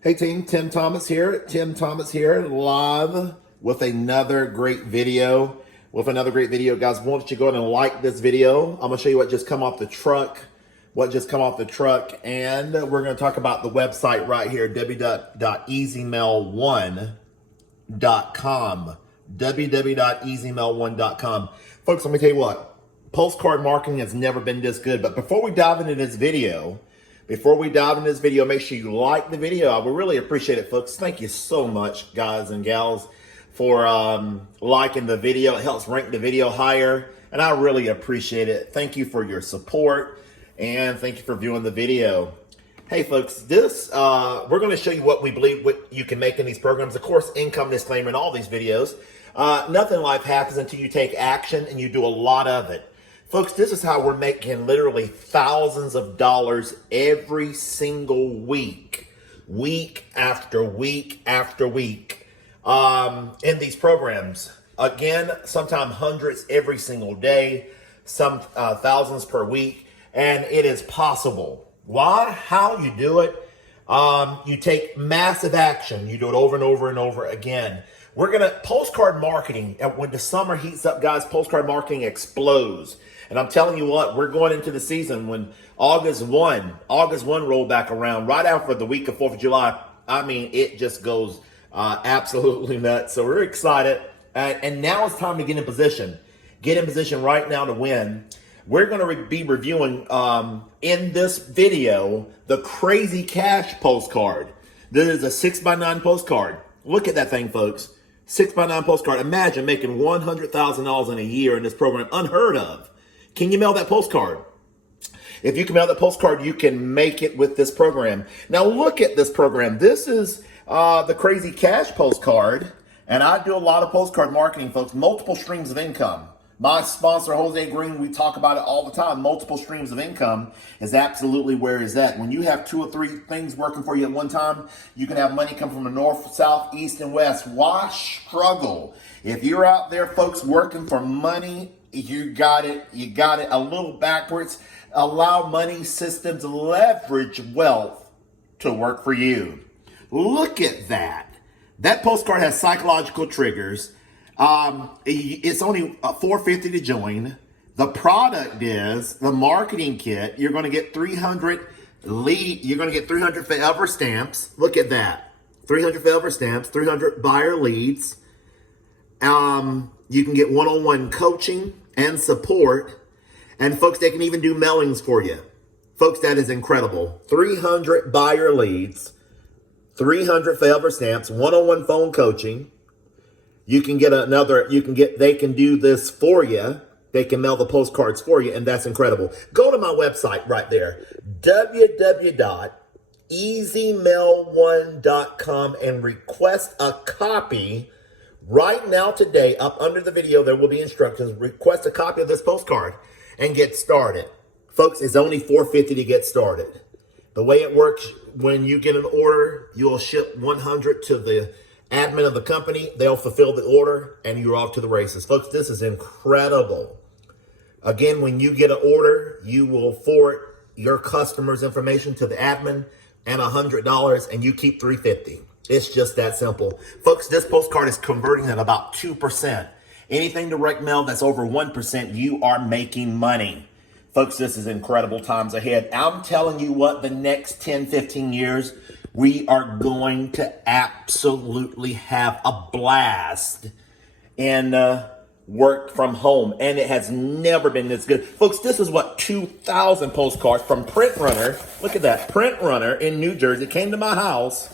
Hey team, Tim Thomas here. Tim Thomas here, live with another great video. Guys, why don't you go ahead and like this video? I'm gonna show you what just come off the truck. And we're gonna talk about the website right here, www.easymail1.com. www.easymail1.com. Folks, let me tell you what, postcard marketing has never been this good. But before we dive into this video, make sure you like the video. I would really appreciate it, folks. Thank you so much, guys and gals, for liking the video. It helps rank the video higher, and I really appreciate it. Thank you for your support, and thank you for viewing the video. Hey, folks, we're going to show you what we believe what you can make in these programs. Of course, income disclaimer in all these videos. Nothing in life happens until you take action, and you do a lot of it. Folks, this is how we're making literally thousands of dollars every single week, week after week after week, in these programs. Again, sometimes hundreds every single day, some thousands per week, and it is possible. Why? How you do it? You take massive action. You do it over and over and over again. We're going to postcard marketing. When the summer heats up, guys, postcard marketing explodes. And I'm telling you what, we're going into the season when August 1 rolled back around right after the week of 4th of July. I mean, it just goes absolutely nuts. So we're excited. And now it's time to get in position. Get in position right now to win. We're going to be reviewing in this video the Crazy Cash postcard. This is a 6x9 postcard. Look at that thing, folks. 6x9 postcard. Imagine making $100,000 in a year in this program. Unheard of. Can you mail that postcard? If you can mail that postcard, you can make it with this program. Now look at this program. This is the Crazy Cash postcard. And I do a lot of postcard marketing, folks. Multiple streams of income. My sponsor, Jose Green, we talk about it all the time. Multiple streams of income is absolutely where it's at. When you have 2 or 3 things working for you at one time, you can have money come from the north, south, east, and west. Why struggle? If you're out there, folks, working for money, you got it a little backwards. Allow money systems, leverage wealth to work for you. Look at that. That postcard has psychological triggers. It's only $4.50 to join. The product is the marketing kit. You're going to get 300 forever stamps. Look at that. 300 forever stamps, 300 buyer leads. You can get one-on-one coaching and support. And folks, they can even do mailings for you. Folks, that is incredible. 300 buyer leads, 300 forever stamps, one-on-one phone coaching. You can get they can do this for you. They can mail the postcards for you, and that's incredible. Go to my website right there, www.easymail1.com, and request a copy. Right now, today, up under the video, there will be instructions. Request a copy of this postcard and get started. Folks, it's only $4.50 to get started. The way it works, when you get an order, you'll ship 100 to the admin of the company. They'll fulfill the order, and you're off to the races. Folks, this is incredible. Again, when you get an order, you will forward your customer's information to the admin and $100, and you keep $3.50. It's just that simple. Folks, this postcard is converting at about 2%. Anything direct mail that's over 1%, you are making money. Folks, this is incredible times ahead. I'm telling you what, the next 10, 15 years, we are going to absolutely have a blast in work from home. And it has never been this good. Folks, this is what, 2,000 postcards from Print Runner. Look at that. Print Runner in New Jersey came to my house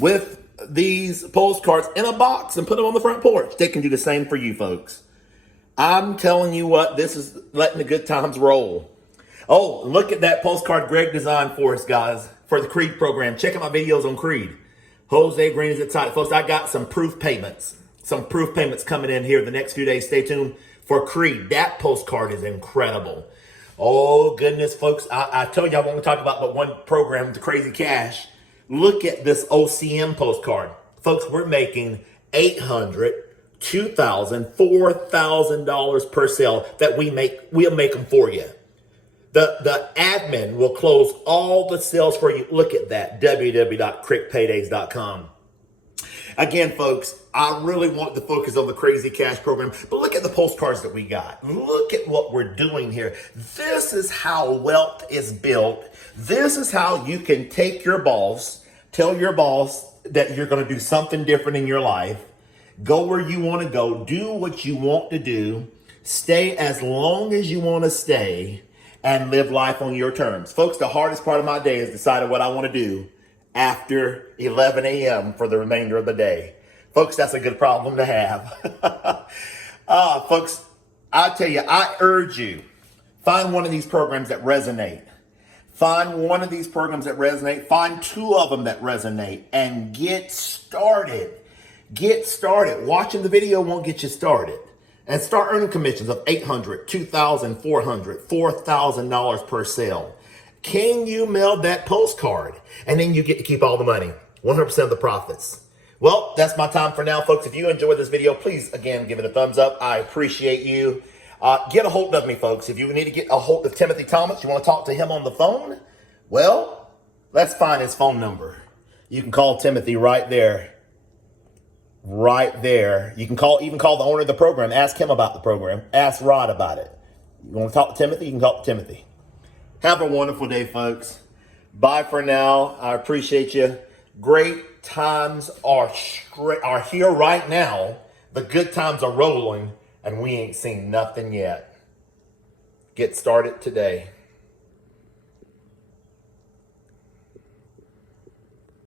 with these postcards in a box and put them on the front porch. They can do the same for you, folks. I'm telling you what, this is letting the good times roll. Oh, look at that postcard Greg designed for us, guys, for the CREC program. Check out my videos on CREC. Jose Green is excited. Folks, I got some proof payments. Some proof payments coming in here the next few days. Stay tuned for CREC. That postcard is incredible. Oh, goodness, folks. I told you I want to talk about but one program, the Crazy Cash. Look at this OCM postcard. Folks, we're making $800, $2,000, $4,000 per sale that we'll make them for you. The admin will close all the sales for you. Look at that, www.CRECpaydays.com. Again, folks, I really want to focus on the Crazy Cash program, but look at the postcards that we got. Look at what we're doing here. This is how wealth is built. This is how you can take your boss, tell your boss that you're going to do something different in your life, go where you want to go, do what you want to do, stay as long as you want to stay, and live life on your terms. Folks, the hardest part of my day is deciding what I want to do after 11 a.m. for the remainder of the day. Folks, that's a good problem to have. Folks, I tell you, I urge you, find one of these programs that resonate. Find one of these programs that resonate. Find two of them that resonate and get started. Get started. Watching the video won't get you started. And start earning commissions of $800, $2,000, $400, $4,000 per sale. Can you mail that postcard? And then you get to keep all the money, 100% of the profits. Well, that's my time for now, folks. If you enjoyed this video, please, again, give it a thumbs up. I appreciate you. Get a hold of me, folks. If you need to get a hold of Timothy Thomas, you want to talk to him on the phone? Well, let's find his phone number. You can call Timothy right there. Right there. You can even call the owner of the program. Ask him about the program. Ask Rod about it. You want to talk to Timothy? You can talk to Timothy. Have a wonderful day, folks. Bye for now. I appreciate you. Great times are here right now. The good times are rolling, and we ain't seen nothing yet. Get started today.